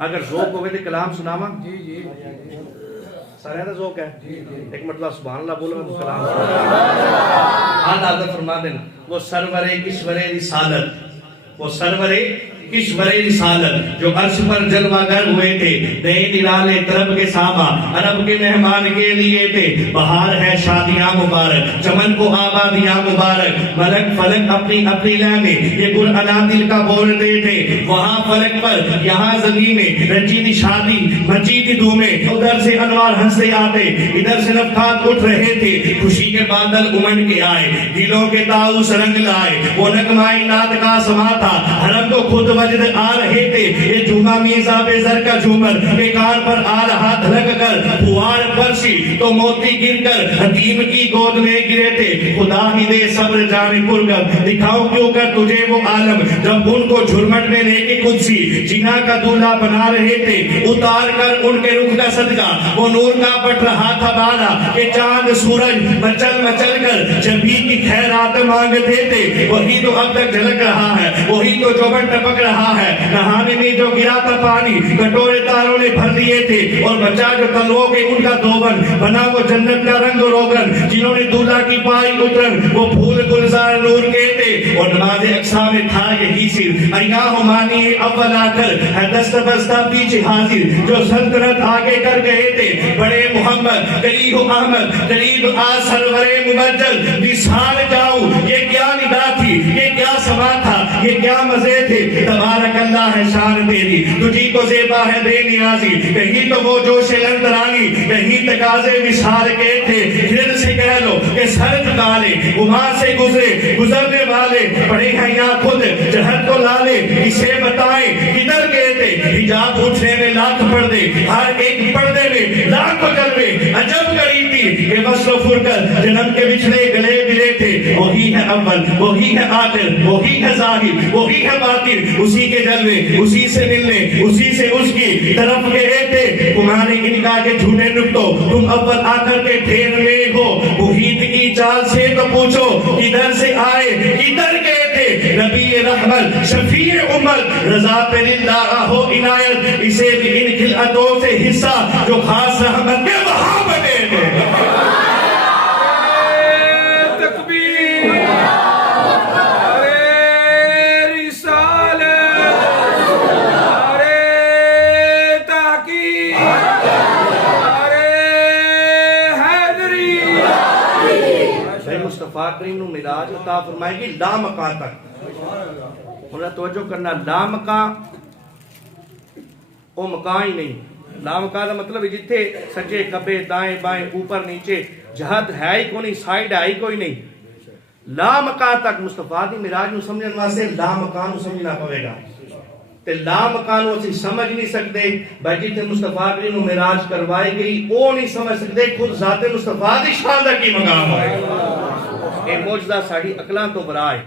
اگر ذوق ہوئے تو کلام سناوا سارے دا ذوق ہے ایک مرتبہ سبحان اللہ بولو تو کلام اعلیٰ حضرت فرما دینا وہ سرور کشور رسالت وہ سرور کشور رسالت جو عرش پر جلوہ گر ہوئے تھے نئے نرالے طرب کے صحابہ عرب کے مہمان کے لیے تھے بہار ہے شادیاں مبارک چمن کو آبادیاں مبارک ملک فلک اپنی اپنی لہ میں یہ گل انا دل کا بولتے تھے وہاں فلک پر یہاں زمین میں رنجیدی شادی مجیدی دھومیں ادھر سے انوار ہنستے آتے ادھر سے نفخات اٹھ رہے تھے خوشی کے بادل امن کے آئے دلوں کے تاؤس رنگ لائے وہ نغمۂ نعت کا سما تھا حرم کو خود وجد آ رہے تھے یہ جھوما میزا بے زر کا جھومر کے کار پر آ رہا دھلک کر پھوار برسی تو موتی گر کر حتیم کی گود میں گرے تھے خدا ہی دے صبر جان پرگم دکھاؤں کیوں کر تجھے وہ عالم جب ان کو جھرمٹ میں لے کے قدسی جنا کا دولہ بنا رہے تھے اتار کر ان کے رخ کا صدقہ وہ نور کا بٹ رہا تھا بالا کہ چاند سورج مچل کر جبھی کی خیرات مانگتے تھے وہی تو اب تک جھلک رہا ہے وہی تو چوبٹ ٹپک رہا ہے نہانے میں جو گرا تھا پانی کٹورے تاروں نے بھر دیے تھے اور بچا جو تلووں کے ان کا دوبن بنا وہ جنت کا رنگ و روغن جنہوں نے دولہا کی پائی اترن وہ پھول گلزار نور کے تھے اور نماز اقصا میں تھا یہی سر ایاہ مانی اول آ کر ہے دست بستہ پیچھے حاضر جو سلطنت آگے کر گئے تھے بڑے محمد قریب احمد قریب آ سرور مبجل مثال جاؤ یہ کیا ندا تھی یہ کیا سما تھا یہ کیا مزے تھے تبارک اللہ ہے شان تیری تجھی کو زیبا ہے بے نیازی کہیں تو وہ جوش لندرانی کہیں تقاضے وصال کے تھے پھر سے کہہ لو کہ سر جھکا لے وہاں سے گزرنے والے پڑے ہیں یا خود جہد کو لالے اسے بتائیں کدھر گئے تھے حجاب اٹھنے میں لاکھ پردے ہر ایک پردے میں لاکھ جلوے عجب کری تھی کہ وصل و فرقت جنم کے بچھڑے گلے ملے تھے وہی ہے اول وہی ہے آخر وہی ہے ظاہر وہی ہے باطن اسی کے جلوے اسی سے ملنے اسی سے اس کی طرف گئے تھے تمہارے انکار کے جھوٹے نکتوں تم اول آخر کے ڈھیر میں ہو محیط کی چال سے تو پوچھو کدھر سے آئے کدھر گئے تھے نبی رحمت شفیع امت رضا پہ للہ ہو عنایت اسے بھی ان خلعتوں سے حصہ جو خاص رحمت کے وہاں بنے تھے مصطفیٰ کریم نو معراج عطا فرمائے گی لا مکان تک انہیں توجہ کرنا لا مکان وہ مکان ہی نہیں لا مکان کا مطلب ہے جتھے سجے کبے دائیں بائیں اوپر نیچے جہد ہے ہی کوئی نہیں سائیڈ ہے ہی کوئی نہیں لا مکان تک مصطفیٰ دی معراج نو سمجھنے واسطے لا مکان نو سمجھنا پڑے گا تے لا مکان نو اسی سمجھ نہیں سکتے بھائی جتنے مصطفیٰ کریم نو معراج کروائی گئی وہ نہیں سمجھ سکتے خود ذات مصطفیٰ دی شان دا کی مقام ہے اے موجزہ ساڑھی اقلاں تو برائے